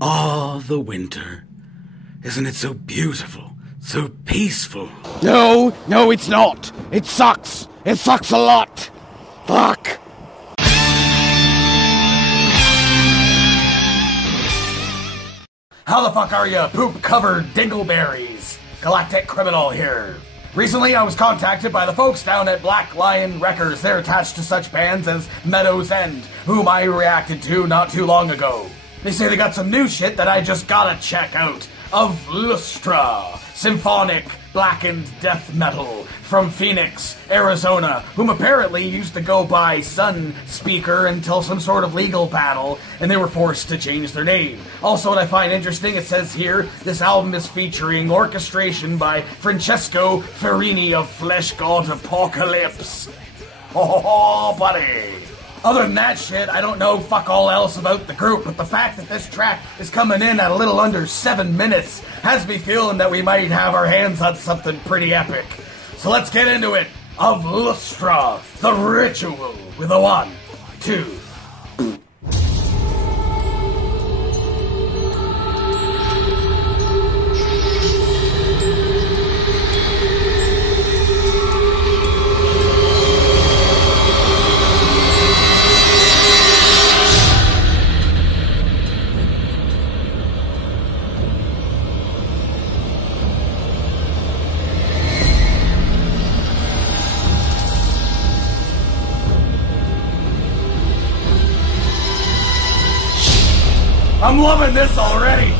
Ah, the winter. Isn't it so beautiful? So peaceful? No, it's not. It sucks. It sucks a lot. Fuck. How the fuck are ya, poop-covered dingleberries? Galactic Criminal here. Recently, I was contacted by the folks down at Black Lion Records. They're attached to such bands as Meadow's End, whom I reacted to not too long ago. They say they got some new shit that I just gotta check out. Of Lustra, symphonic blackened death metal from Phoenix, Arizona, whom apparently used to go by Sun Speaker until some sort of legal battle, and they were forced to change their name. Also, what I find interesting, it says here, this album is featuring orchestration by Francesco Ferrini of Flesh God Apocalypse. Oh, buddy. Other than that shit, I don't know fuck all else about the group, but the fact that this track is coming in at a little under 7 minutes has me feeling that we might have our hands on something pretty epic. So let's get into it. Of Lustra, the ritual, with a 1, 2, I'm loving this already!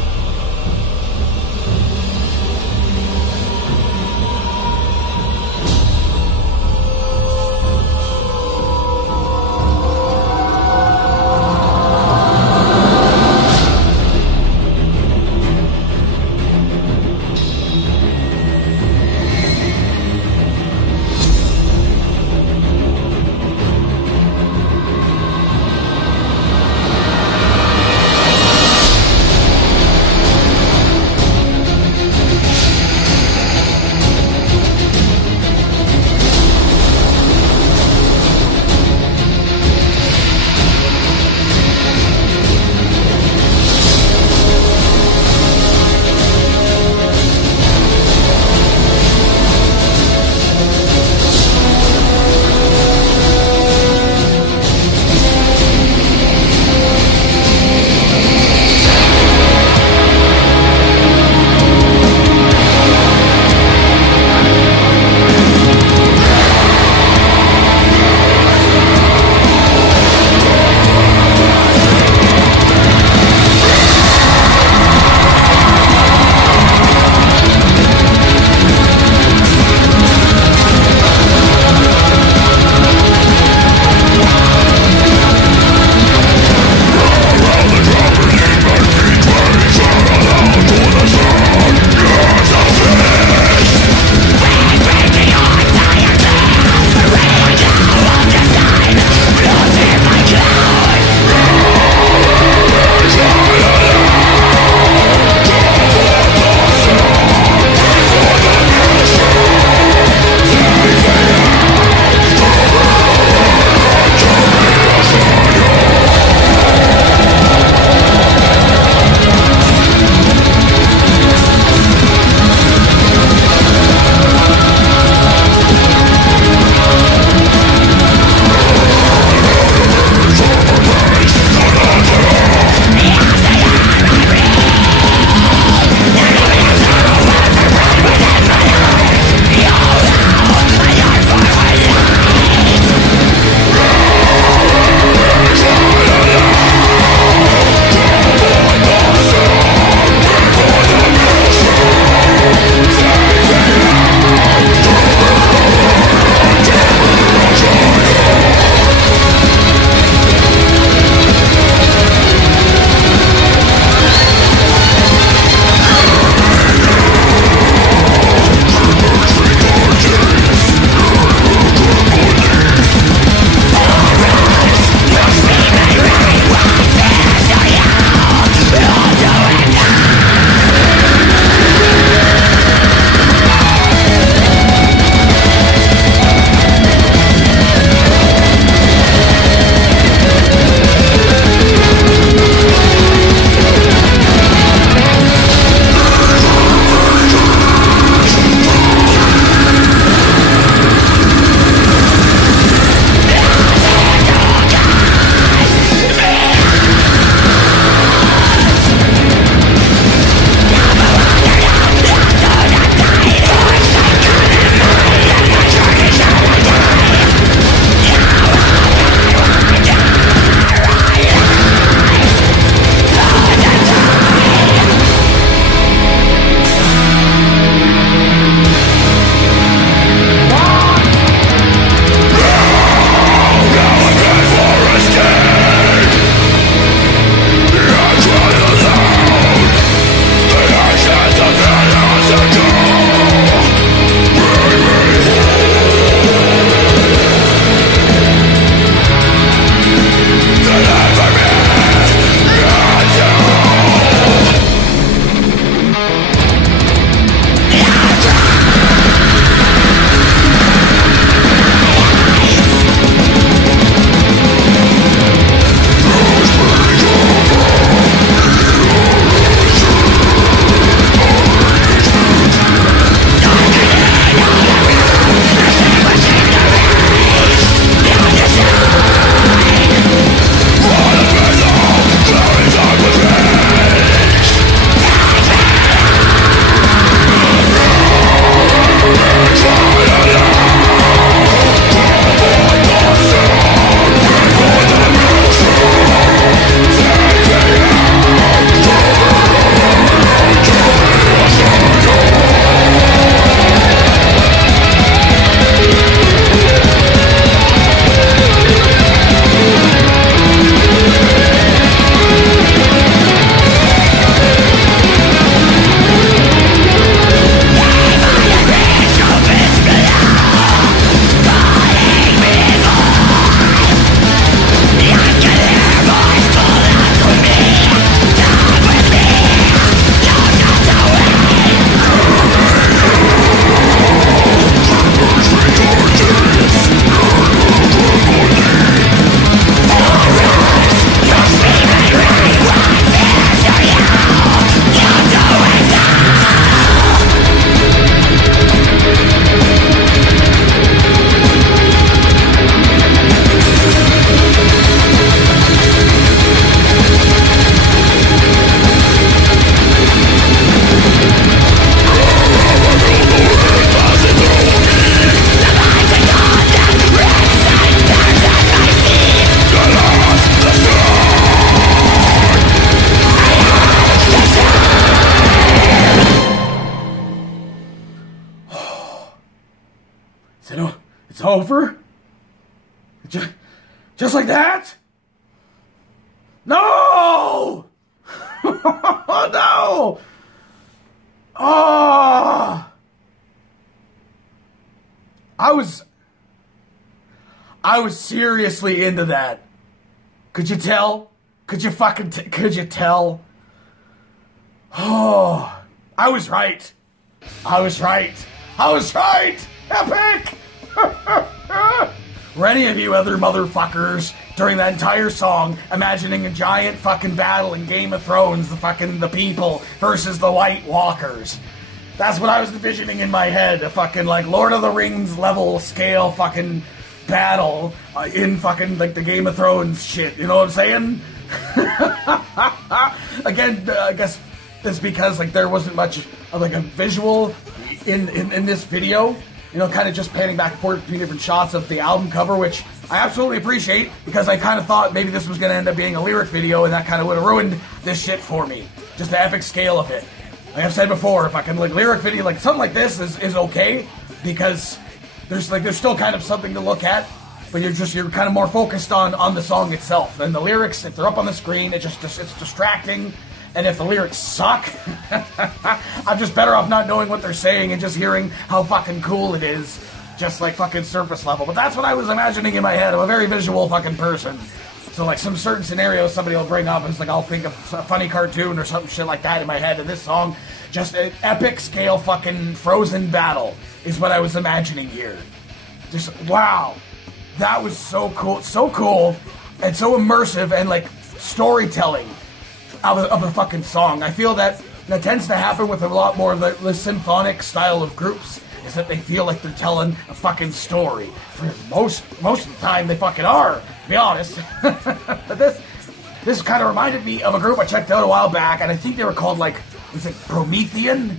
over? Just like that? No! Oh, no! Oh! I was seriously into that. Could you tell? Could you tell? Oh, I was right. I was right. Epic! Were any of you other motherfuckers during that entire song imagining a giant fucking battle in Game of Thrones, the people versus the White Walkers? That's what I was envisioning in my head, a fucking like Lord of the Rings level scale fucking battle in fucking like the Game of Thrones shit, you know what I'm saying? Again, I guess it's because like there wasn't much of like a visual in this video. You know, kind of just panning back and forth between different shots of the album cover, which I absolutely appreciate, because I kind of thought maybe this was going to end up being a lyric video, and that kind of would have ruined this shit for me. Just the epic scale of it. Like I've said before, if I can like lyric video, like something like this is okay, because there's still kind of something to look at, but you're kind of more focused on the song itself. And the lyrics, if they're up on the screen, it's distracting. And if the lyrics suck, I'm just better off not knowing what they're saying and just hearing how fucking cool it is. Just like fucking surface level. But that's what I was imagining in my head. I'm a very visual fucking person. So like some certain scenarios somebody will bring up, it's like I'll think of a funny cartoon or something shit like that in my head. And this song, just an epic scale fucking Frozen battle is what I was imagining here. Just, wow. That was so cool. So cool and so immersive and like storytelling of a fucking song. I feel that tends to happen with a lot more of the symphonic style of groups, is that they feel like they're telling a fucking story. For most of the time, they fucking are, to be honest. But this kind of reminded me of a group I checked out a while back, and I think they were called, like, was it Promethean?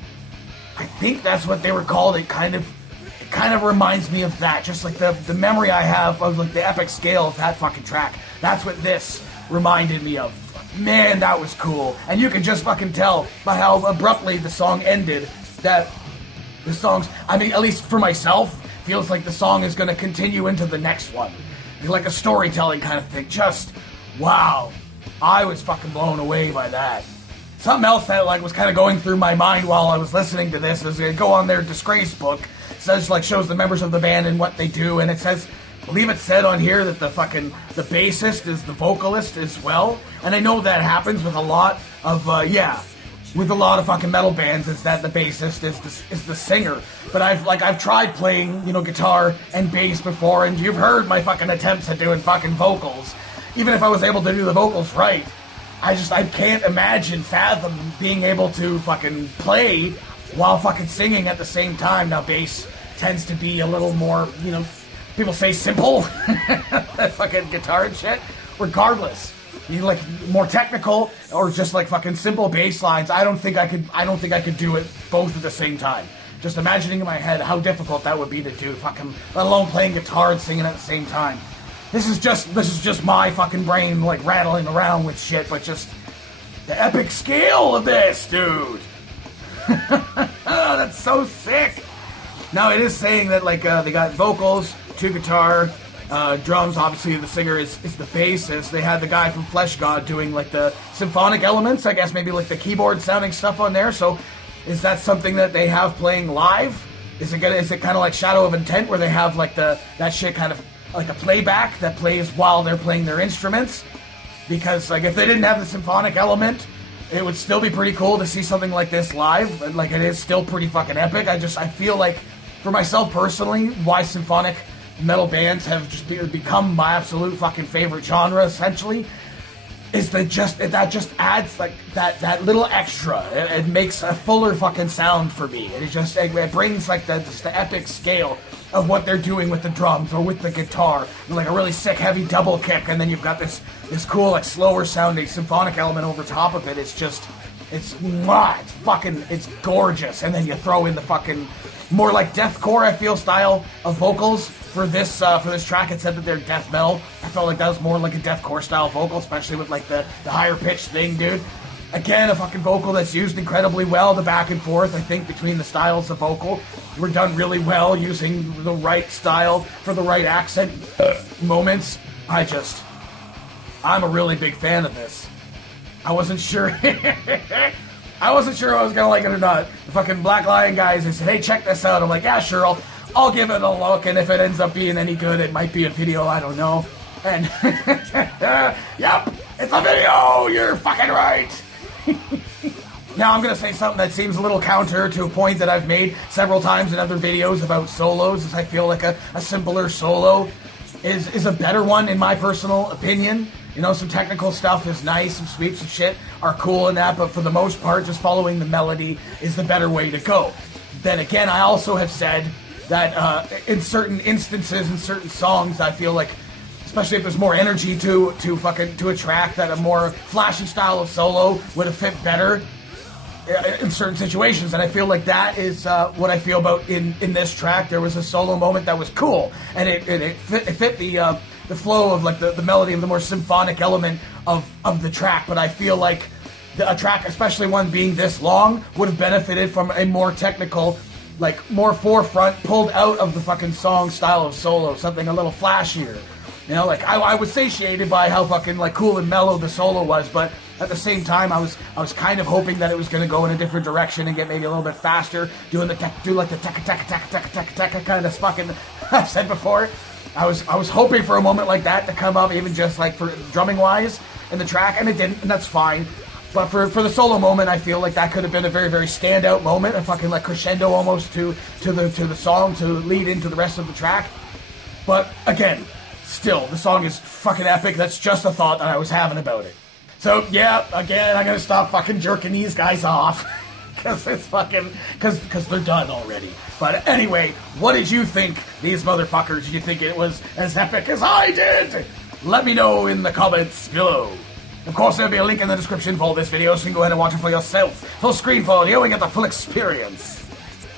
I think that's what they were called. It kind of reminds me of that. Just like the memory I have of like the epic scale of that fucking track. That's what this reminded me of. Man, that was cool. And you can just fucking tell by how abruptly the song ended that the song's, I mean, at least for myself, feels like the song is going to continue into the next one. It's like a storytelling kind of thing. Just, wow. I was fucking blown away by that. Something else that like was kind of going through my mind while I was listening to this is they go on their Disgrace book. It says, like, shows the members of the band and what they do, and it says, I believe it said on here that the bassist is the vocalist as well. And I know that happens with a lot of, with a lot of fucking metal bands, is that the bassist is the singer. But I've tried playing, you know, guitar and bass before, and you've heard my fucking attempts at doing fucking vocals. Even if I was able to do the vocals right, I can't fathom being able to fucking play while fucking singing at the same time. Now, bass tends to be a little more, you know, people say simple, that fucking guitar and shit. Regardless, you like more technical or just like fucking simple bass lines. I don't think I could do it both at the same time. Just imagining in my head how difficult that would be to do, fucking, let alone playing guitar and singing at the same time. This is just my fucking brain like rattling around with shit, but just the epic scale of this, dude. Oh, that's so sick. Now it is saying that like they got vocals, 2 guitar, drums. Obviously the singer is the bassist. They had the guy from Flesh God doing like the symphonic elements, I guess maybe like the keyboard sounding stuff on there. So is that something that they have playing live? Is it kind of like Shadow of Intent where they have like that shit kind of like a playback that plays while they're playing their instruments? Because like if they didn't have the symphonic element, it would still be pretty cool to see something like this live. And like it is still pretty fucking epic. I feel like for myself personally, why symphonic metal bands have just become my absolute fucking favorite genre, essentially, is that just adds like that little extra. It makes a fuller fucking sound for me. It brings like the epic scale of what they're doing with the drums or with the guitar, and like a really sick heavy double kick, and then you've got this cool like slower sounding symphonic element over top of it. It's gorgeous. And then you throw in the fucking more like deathcore, I feel, style of vocals for this track. It said that they're death metal. I felt like that was more like a deathcore style vocal, especially with like the higher pitched thing, dude. Again, a fucking vocal that's used incredibly well. The back and forth, I think, between the styles of vocal were done really well, using the right style for the right accent moments. I'm a really big fan of this. I wasn't sure. I wasn't sure I was gonna like it or not. The fucking Black Lion guys, they said, hey, check this out. I'm like, yeah, sure, I'll give it a look, and if it ends up being any good, it might be a video, I don't know. And, yep, it's a video, you're fucking right. Now I'm gonna say something that seems a little counter to a point that I've made several times in other videos about solos, is I feel like a simpler solo is a better one in my personal opinion. You know, some technical stuff is nice, some sweeps and shit are cool in that, but for the most part, just following the melody is the better way to go. Then again, I also have said that in certain instances, in certain songs, I feel like, especially if there's more energy to a track, that a more flashy style of solo would have fit better in certain situations. And I feel like that is what I feel about in this track. There was a solo moment that was cool, and it fit the flow of like the melody of the more symphonic element of the track. But I feel like a track, especially one being this long, would have benefited from a more technical, like more forefront, pulled out of the fucking song style of solo, something a little flashier. You know, like I was satiated by how fucking like cool and mellow the solo was, but at the same time, I was kind of hoping that it was going to go in a different direction and get maybe a little bit faster, do like the tekka kind of fucking I've said before. I was hoping for a moment like that to come up, even just like for drumming wise in the track, and it didn't, and that's fine. But for the solo moment, I feel like that could have been a very, very standout moment, a fucking like crescendo almost to the song to lead into the rest of the track. But again, still, the song is fucking epic. That's just a thought that I was having about it. So yeah, again, I'm gonna stop fucking jerking these guys off because it's fucking because they're done already. But anyway, what did you think, these motherfuckers? Did you think it was as epic as I did? Let me know in the comments below. Of course, there'll be a link in the description for all this video, so you can go ahead and watch it for yourself. Full screen for audio and get the full experience.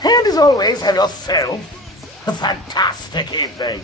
And as always, have yourself a fantastic evening.